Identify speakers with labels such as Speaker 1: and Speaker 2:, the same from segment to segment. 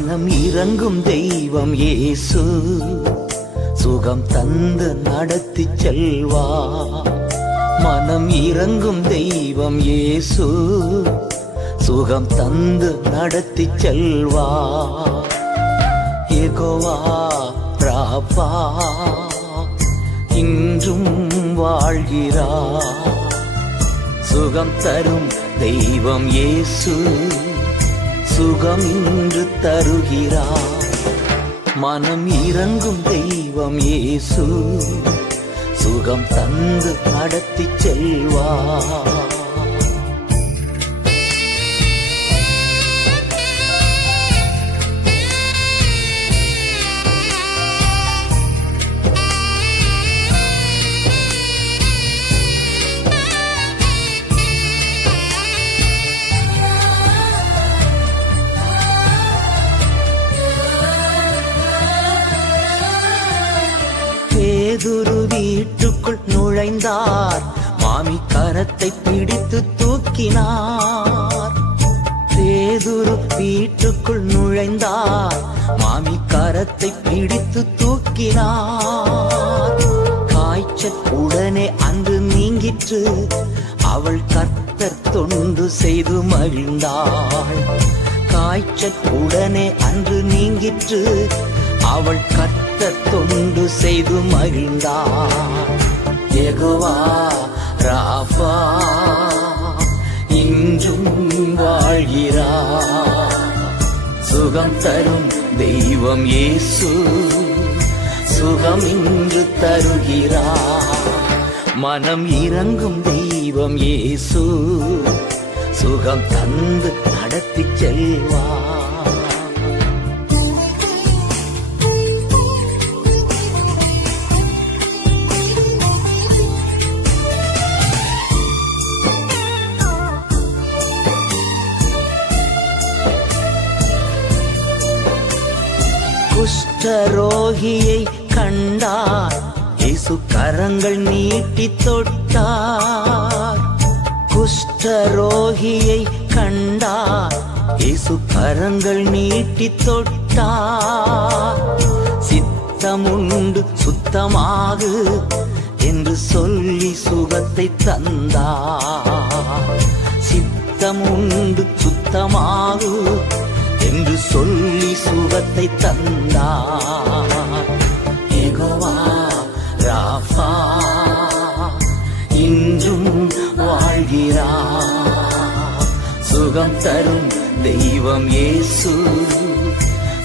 Speaker 1: மனம் இறங்கும் தெய்வம் இயேசு சுகம் தந்து நடத்தி செல்வா. மனம் இறங்கும் தெய்வம் இயேசு சுகம் தந்து நடத்தி செல்வா. எகோவா ராபா இன்றும் வாழ்கிறா. சுகம் தரும் தெய்வம் இயேசு சுகம் இன்று தருகிறார் மனம் இறங்கும் தெய்வம் இயேசு சுகம் தந்து நடத்தி செல்வார் பேதுரு வீட்டுக்குள் நுழைந்தார். மாமி கரத்தை பிடித்து தூக்கினார். பேதுரு வீட்டுக்குள் நுழைந்தார். மாமி கரத்தை பிடித்து தூக்கினார். காய்ச்சல் உடனே அன்று நீங்கிற்று. அவள் கர்த்தர் தொண்டு செய்து மகிழ்ந்தாள். காய்ச்சல் உடனே அன்று நீங்கிற்று. அவள் கத்த தொண்டு செய்து மகிழ்ந்தாள். எகுவா ராபா இன்றும் வாழ்கிறார் சுகம் தரும் தெய்வம் இயேசு சுகம் இன்று தருகிறார் மனம் இறங்கும் தெய்வம் இயேசு சுகம் தந்து நடத்தி செல்வார். குஷ்டரோகியை கண்டார். இயேசு கரங்கள் நீட்டி தொட்டார். குஷ்டரோகியை கண்டார். இயேசு கரங்கள் நீட்டி தொட்டார். சித்தமுண்டு சுத்தமாகு என்று சொல்லி சுகத்தை தந்தார். சித்தமுண்டு சுத்தமாகு சுகத்தை தந்தார் எகோவா ராஃபா இன்றும் வாழ்கிறார் சுகம் தரும் தெய்வம் இயேசு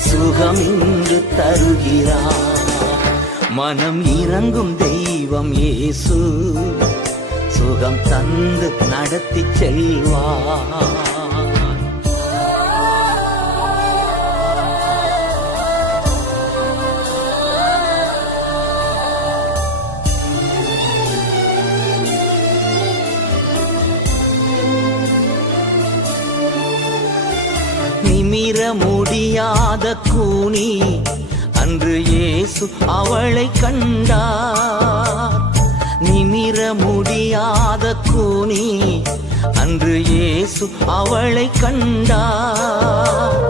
Speaker 1: சுகம் இன்று தருகிறார் மனம் இறங்கும் தெய்வம் இயேசு சுகம் தந்து நடத்தி செல்வார் நிமிர முடியாத கூனி அன்று இயேசு அவளை கண்டார். நிமிர முடியாத கூனி அன்று இயேசு அவளை கண்டார்.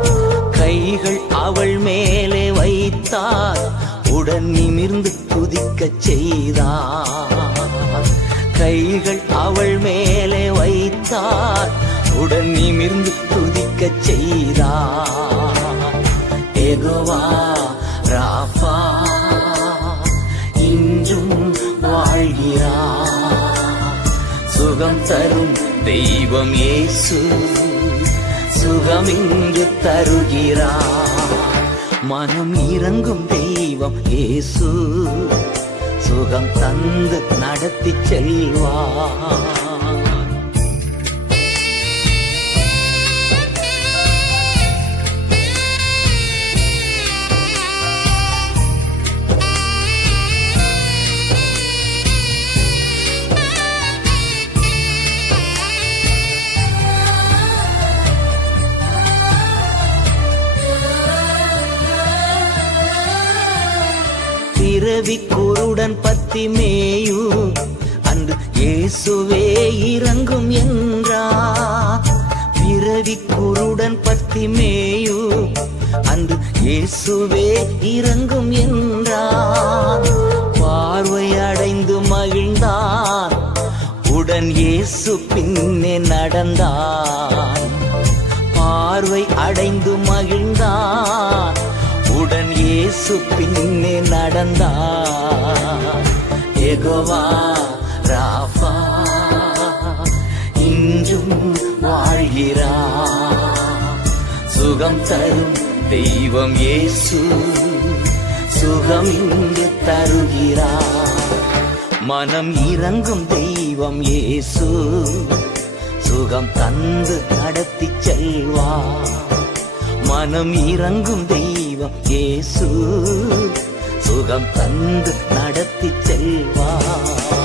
Speaker 1: கைகள் அவள் மேலே வைத்தார் உடன் நிமிர்ந்து குதிக்கச் செய்தார். கைகள் அவள் மேலே வைத்தார் உடன் நிமிர்ந்து துதிக்கச் செய்தா? எகோவா ராஃபா இன்றும் வாழ்கிறா? சுகம் தரும் தெய்வம் இயேசு சுகம் இங்கு தருகிறா. மனம் இறங்கும் தெய்வம் இயேசு சுகம் தந்து நடத்தி செல்வா. பிறவி குருடன் பத்தி மேயும். அன்று இயேசுவே இறங்கும் என்றா. பிறவி குருடன் பத்தி மேயும். அன்று இயேசுவே இறங்கும் என்றா. பார்வை அடைந்து மகிழ்ந்தான். உடன் இயேசு பின்னே நடந்தான். பார்வை அடைந்து மகிழ்ந்தான். உடன் இயேசு பின்னே நடந்தா எகோவா ராஃபா இன்றும் வாழ்கிறா. சுகம் தரும் தெய்வம் இயேசு சுகம் இங்கு தருகிறா. மனம் இறங்கும் தெய்வம் இயேசு சுகம் தந்து நடத்தி செல்வா. மனம் இறங்கும் தெய்வம் தெய்வம் ஏசு. சுகம் தந்து நடத்தி செல்வார்.